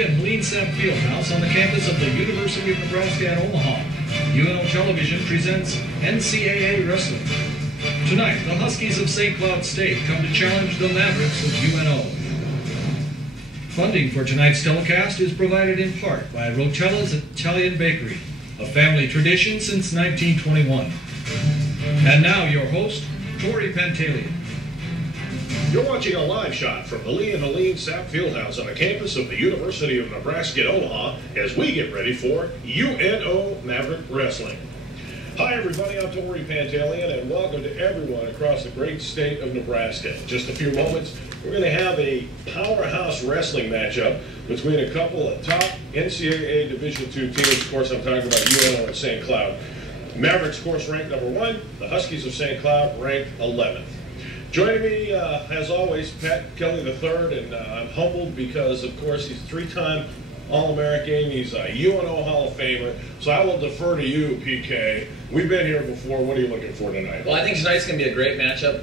be in Lean Sap Fieldhouse on the campus of the University of Nebraska at Omaha. UNO Television presents NCAA Wrestling. Tonight, the Huskies of St. Cloud State come to challenge the Mavericks of UNO. Funding for tonight's telecast is provided in part by Rotella's Italian Bakery, a family tradition since 1921. And now your host, Tori Pantalian. You're watching a live shot from the Lee and the Lean Sap Fieldhouse on the campus of the University of Nebraska at Omaha as we get ready for UNO Maverick Wrestling. Hi everybody, I'm Tori Pantalian and welcome to everyone across the great state of Nebraska. In just a few moments, we're going to have a powerhouse wrestling matchup between a couple of top NCAA Division II teams. Of course, I'm talking about UNO and St. Cloud. Mavericks, of course, ranked number 1. The Huskies of St. Cloud ranked 11th. Joining me, as always, Pat Kelly III, and I'm humbled because, of course, he's a three-time All-American. He's a UNO Hall of Famer. So I will defer to you, PK. We've been here before. What are you looking for tonight? Well, I think tonight's going to be a great matchup.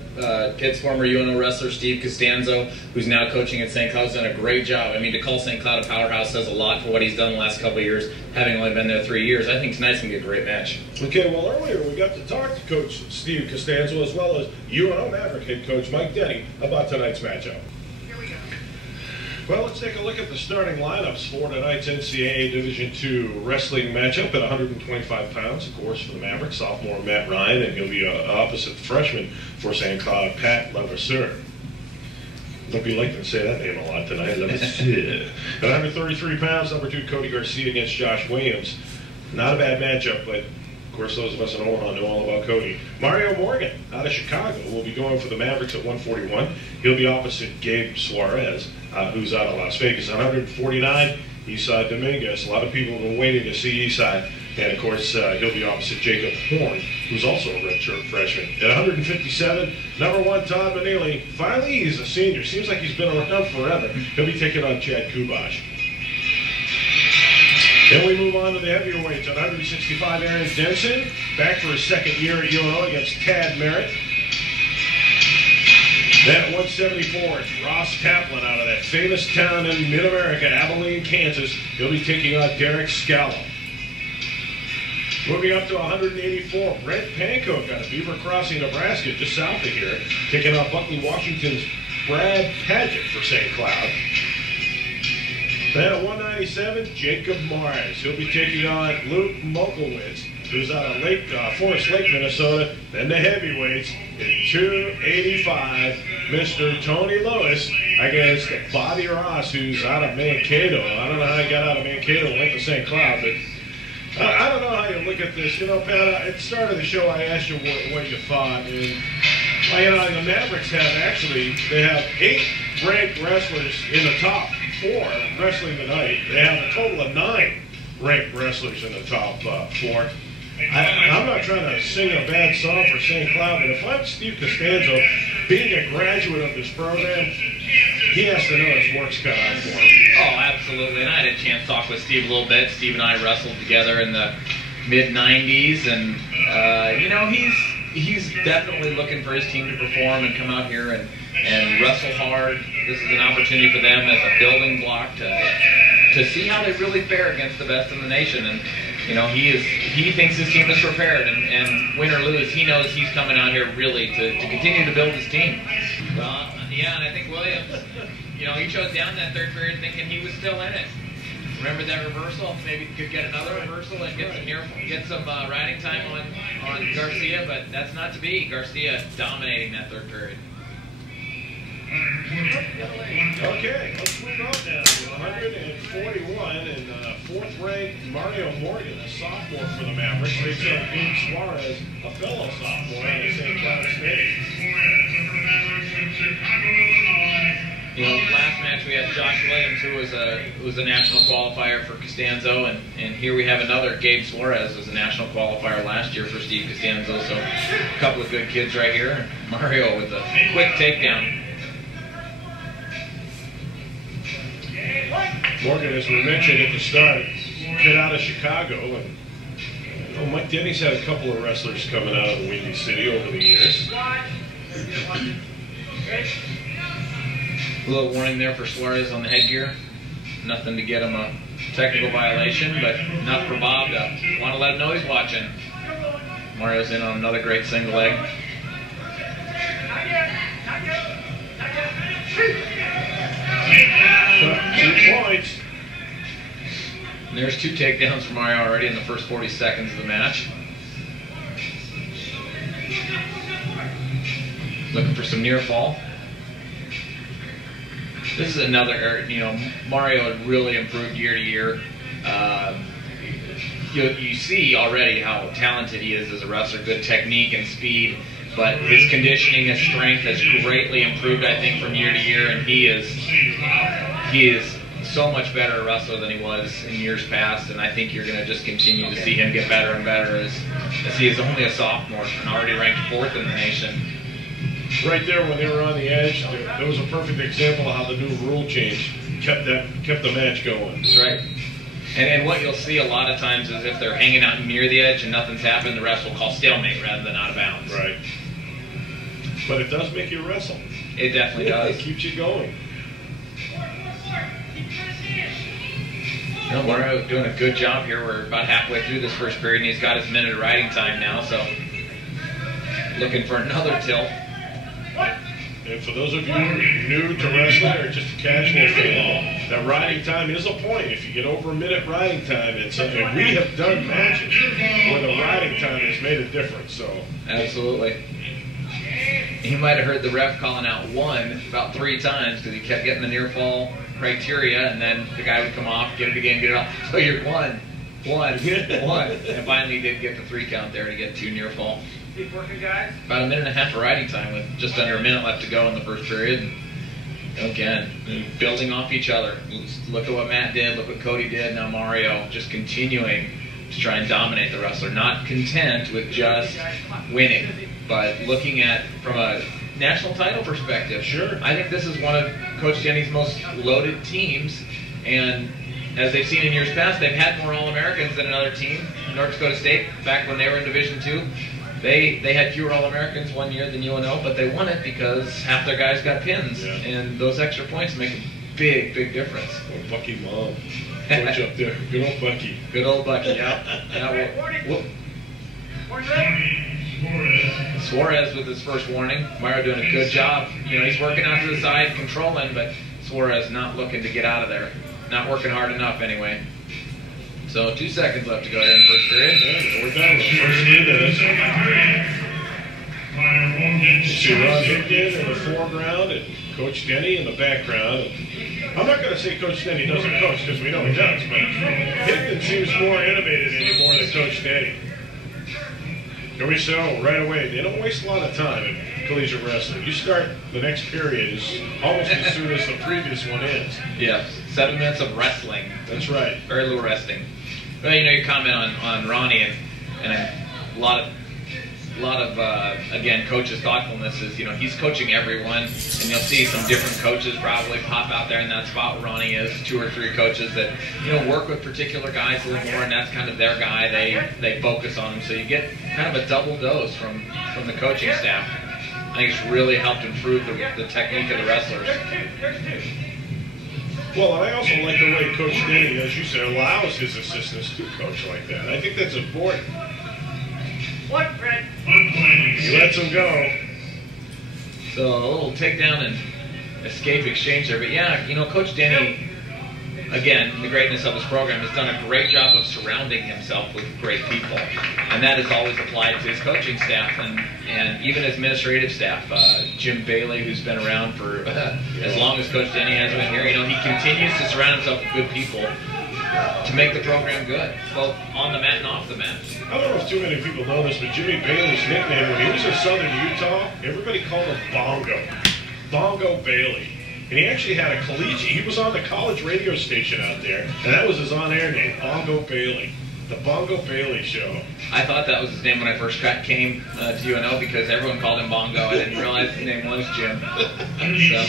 Pitt's former UNO wrestler, Steve Costanzo, who's now coaching at St. Cloud, has done a great job. I mean, to call St. Cloud a powerhouse says a lot for what he's done the last couple of years, having only been there 3 years. I think tonight's going to be a great match. Okay, well, earlier we got to talk to Coach Steve Costanzo as well as UNO Maverick head coach Mike Denny about tonight's matchup. Well, let's take a look at the starting lineups for tonight's NCAA Division II wrestling matchup at 125 pounds, of course, for the Mavericks, sophomore Matt Ryan, and he'll be opposite freshman for St. Cloud, Pat Levasseur. Don't be likely to say that name a lot tonight. Levasseur. At 133 pounds, number 2 Cody Garcia against Josh Williams. Not a bad matchup, but of course, those of us in Omaha know all about Cody. Mario Morgan, out of Chicago, will be going for the Mavericks at 141. He'll be opposite Gabe Suarez, who's out of Las Vegas. At 149, Esai Dominguez. A lot of people have been waiting to see Esai. And, of course, he'll be opposite Jacob Horn, who's also a redshirt freshman. At 157, number 1 Todd Manili. Finally, he's a senior. Seems like he's been around forever. He'll be taking on Chad Kubash. Then we move on to the heavyweights. At 165, Aaron Denson, back for his second year at UNO against Tad Merritt. Then at 174, it's Ross Kaplan out of that famous town in mid-America, Abilene, Kansas. He'll be taking on Derek Scala. Moving up to 184, Brent Pankow out of Beaver Crossing, Nebraska, just south of here, taking on Buckley, Washington's Brad Padgett for St. Cloud. Then at 197, Jacob Morris. He'll be taking on Luke Monkowitz, who's out of Forest Lake, Minnesota. Then the heavyweights at 285, Mr. Tony Lewis against Bobby Ross, who's out of Mankato. I don't know how he got out of Mankato and went to St. Cloud, but I don't know how you look at this. You know, Pat, at the start of the show, I asked you what you thought. And, you know, the Mavericks they have 8 ranked wrestlers in the top 4 wrestling tonight. They have a total of 9 ranked wrestlers in the top 4. I'm not trying to sing a bad song for St. Cloud, but if I'm Steve Costanzo, being a graduate of this program, he has to know his work's cut out for him. Oh, absolutely. And I had a chance to talk with Steve a little bit. Steve and I wrestled together in the mid-90s, and, you know, he's definitely looking for his team to perform and come out here and wrestle hard. This is an opportunity for them as a building block to see how they really fare against the best in the nation. And, you know, he thinks his team is prepared, and win or lose, he knows he's coming out here really to continue to build his team. Well, yeah, and I think Williams, you know, he chose down that third period thinking he was still in it. Remember that reversal? Maybe could get another reversal and get some riding time on Garcia, but that's not to be. Garcia dominating that third period. Okay, let's move on now to 141 and 4th ranked Mario Morgan, a sophomore for the Mavericks. They took Gabe Suarez, a fellow sophomore out of St. Cloud State. You know, last match we had Josh Williams, who was a national qualifier for Costanzo, and here we have another Gabe Suarez, who was a national qualifier last year for Steve Costanzo. So a couple of good kids right here. Mario with a quick takedown. Morgan, as we mentioned at the start, kid out of Chicago, and you know, Mike Denny's had a couple of wrestlers coming out of the Windy City over the years. A little warning there for Suarez on the headgear. Nothing to get him a technical violation, but enough for Bob to want to let him know he's watching. Mario's in on another great single leg. 2 points. And there's 2 takedowns for Mario already in the first 40 seconds of the match. Looking for some near fall. This is another, Mario had really improved year to year. You see already how talented he is as a wrestler, good technique and speed, but his conditioning, his strength has greatly improved, I think, from year to year, and he is so much better a wrestler than he was in years past, and I think you're going to just continue to see him get better and better as he is only a sophomore and already ranked 4th in the nation. Right there when they were on the edge, there was a perfect example of how the new rule change kept the match going. That's right. And what you'll see a lot of times is if they're hanging out near the edge and nothing's happened, the ref will call stalemate rather than out of bounds. Right. But it does make you wrestle. It definitely does. It keeps you going. Mario doing a good job here. We're about halfway through this first period, and he's got his minute of riding time now, so looking for another tilt. And for those of you new to wrestling or just a casual fan, that riding time is a point. If you get over a minute riding time, and we have done matches where the riding time has made a difference. So absolutely. He might have heard the ref calling out 1 about 3 times because he kept getting the near fall criteria, and then the guy would come off, get it again, get it off. So you're 1, 1, 1. And finally he did get the 3 count there to get 2 near fall. Keep working, guys. About a minute and a half of riding time with just under a minute left to go in the first period. And again, building off each other. Look at what Matt did, look what Cody did, now Mario just continuing to try and dominate the wrestler. Not content with just winning, but looking at from a national title perspective. Sure. I think this is one of Coach Denny's most loaded teams, and as they've seen in years past, they've had more All-Americans than another team. North Dakota State, back when they were in Division II, they had fewer All-Americans one year than UNO, but they won it because half their guys got pins, and those extra points make a big, big difference. Oh, Bucky Mom. Coach up there. Good old Bucky. Good old Bucky, yeah. Suarez with his first warning. Mario doing a good job. He's working out to the side, controlling, but Suarez not looking to get out of there. Not working hard enough anyway. So 2 seconds left to go here in the first period. Yeah, we're done with the first minute. See Ron Higdon in the foreground and Coach Denny in the background. I'm not going to say Coach Denny doesn't coach because we know he does, but Higdon seems more animated anymore than Coach Denny. Here we go, right away. They don't waste a lot of time in collegiate wrestling. You start the next period is almost as soon as the previous one ends. Yeah, 7 minutes of wrestling. That's right. Very little resting. Well, your comment on Ronnie and a lot of again, coaches' thoughtfulness is, he's coaching everyone, and you'll see some different coaches probably pop out there in that spot where Ronnie is, 2 or 3 coaches that, work with particular guys a little more, and that's kind of their guy. They focus on him, so you get kind of a double dose from the coaching staff. I think it's really helped improve the technique of the wrestlers. Well, and I also like the way Coach Denny, as you said, allows his assistants to coach like that. I think that's important. What, Fred? He lets them go. So a little takedown and escape exchange there. But yeah, Coach Denny, again, the greatness of his program, has done a great job of surrounding himself with great people. And that is always applied to his coaching staff and even his administrative staff. Jim Bailey, who's been around for as long as Coach Denny has been here, he continues to surround himself with good people to make the program good, both on the mat and off the mat. I don't know if too many people know this, but Jimmy Bailey's nickname when he was in Southern Utah, everybody called him Bongo. Bongo Bailey. And he actually had a collegiate, he was on the college radio station out there, and that was his on-air name, Bongo Bailey. The Bongo Bailey Show. I thought that was his name when I first came to UNO because everyone called him Bongo. I didn't realize his name was Jim. So,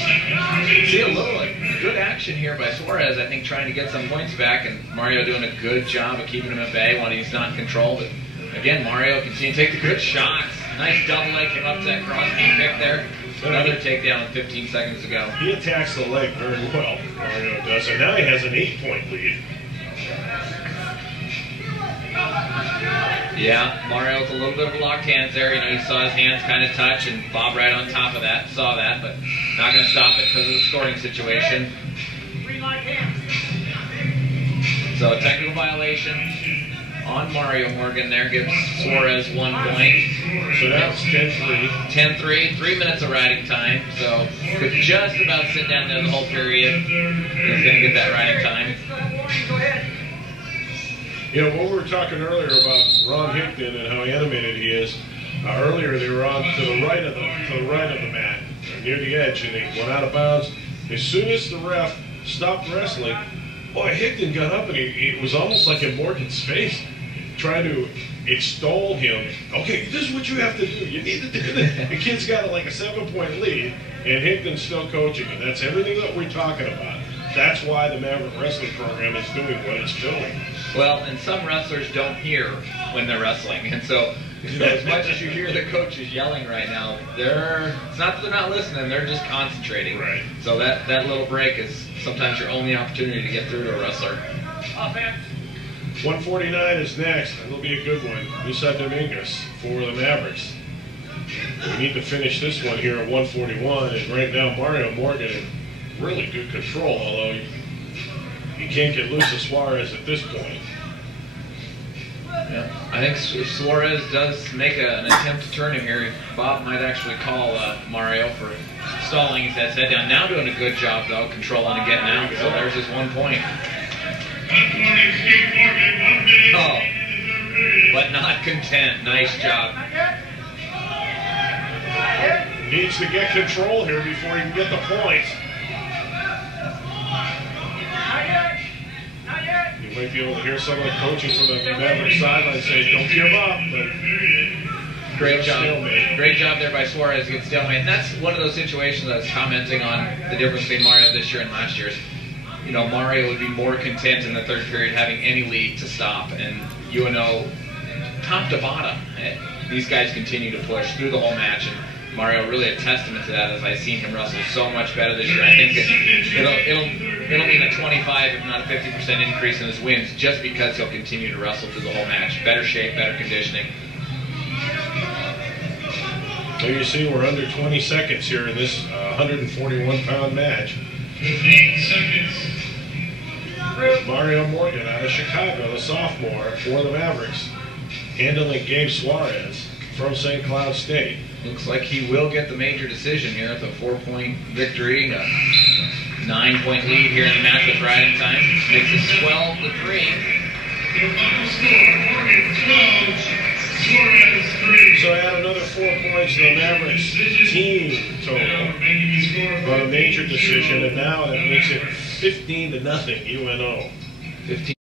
see a little good action here by Suarez, I think, trying to get some points back, and Mario doing a good job of keeping him at bay when he's not in control. But again, Mario continues to take the good shots. Nice double leg, came up to that cross knee pick there. Another takedown 15 seconds ago. He attacks the leg very well, Mario does, and now he has an 8-point lead. Yeah, Mario with a little bit of locked hands there. You know, you saw his hands kind of touch, and Bob right on top of that, saw that, but not going to stop it because of the scoring situation. So a technical violation on Mario Morgan there gives Suarez 1 point. So that's 10-3. 10-3, 3 minutes of riding time, so could just about sit down there the whole period. He's going to get that riding time. You know, when we were talking earlier about Ron Hickton and how animated he is, earlier they were on to the right of the mat, near the edge, and they went out of bounds. As soon as the ref stopped wrestling, boy, Hickton got up and it was almost like in Morgan's face, trying to extol him. Okay, this is what you have to do. You need to do this. The kid's got like a 7-point lead, and Hickton's still coaching, and that's everything that we're talking about. That's why the Maverick Wrestling Program is doing what it's doing. Well, and some wrestlers don't hear when they're wrestling, and so you know, as much as you hear the coaches yelling right now, it's not that they're not listening; they're just concentrating. Right. So that little break is sometimes your only opportunity to get through to a wrestler. Offense. 149 is next, and it'll be a good one. Misa Dominguez for the Mavericks. We need to finish this one here at 141, and right now Mario Morgan in really good control, although he can't get loose of Suarez at this point. Yeah, I think if Suarez does make an attempt to turn him here, Bob might actually call Mario for stalling. He's had his head down. Now doing a good job, though, controlling and getting out. So there's his 1 point. Oh, but not content. Nice job. Needs to get control here before he can get the points. You might be able to hear some of the coaching from the Maverick sideline saying, don't give up. But great job. Great job there by Suarez to get stalemate. And that's one of those situations I was commenting on the difference between Mario this year and last year's. You know, Mario would be more content in the third period having any lead to stop. And UNO, top to bottom, these guys continue to push through the whole match. And Mario really a testament to that, as I've seen him wrestle so much better this year. I think it'll mean a 25, if not a 50% increase in his wins just because he'll continue to wrestle through the whole match. Better shape, better conditioning. So you see we're under 20 seconds here in this 141-pound match. 15 seconds. Mario Morgan out of Chicago, the sophomore for the Mavericks, handling Gabe Suarez from St. Cloud State. Looks like he will get the major decision here with a 4-point victory, a 9-point lead here in the match with riding time. Makes it 12-3. The final score, Morgan 12, Suarez 3. So add another 4 points to the Mavericks team total on a major decision, and now that makes it 15-0 UNO. 15.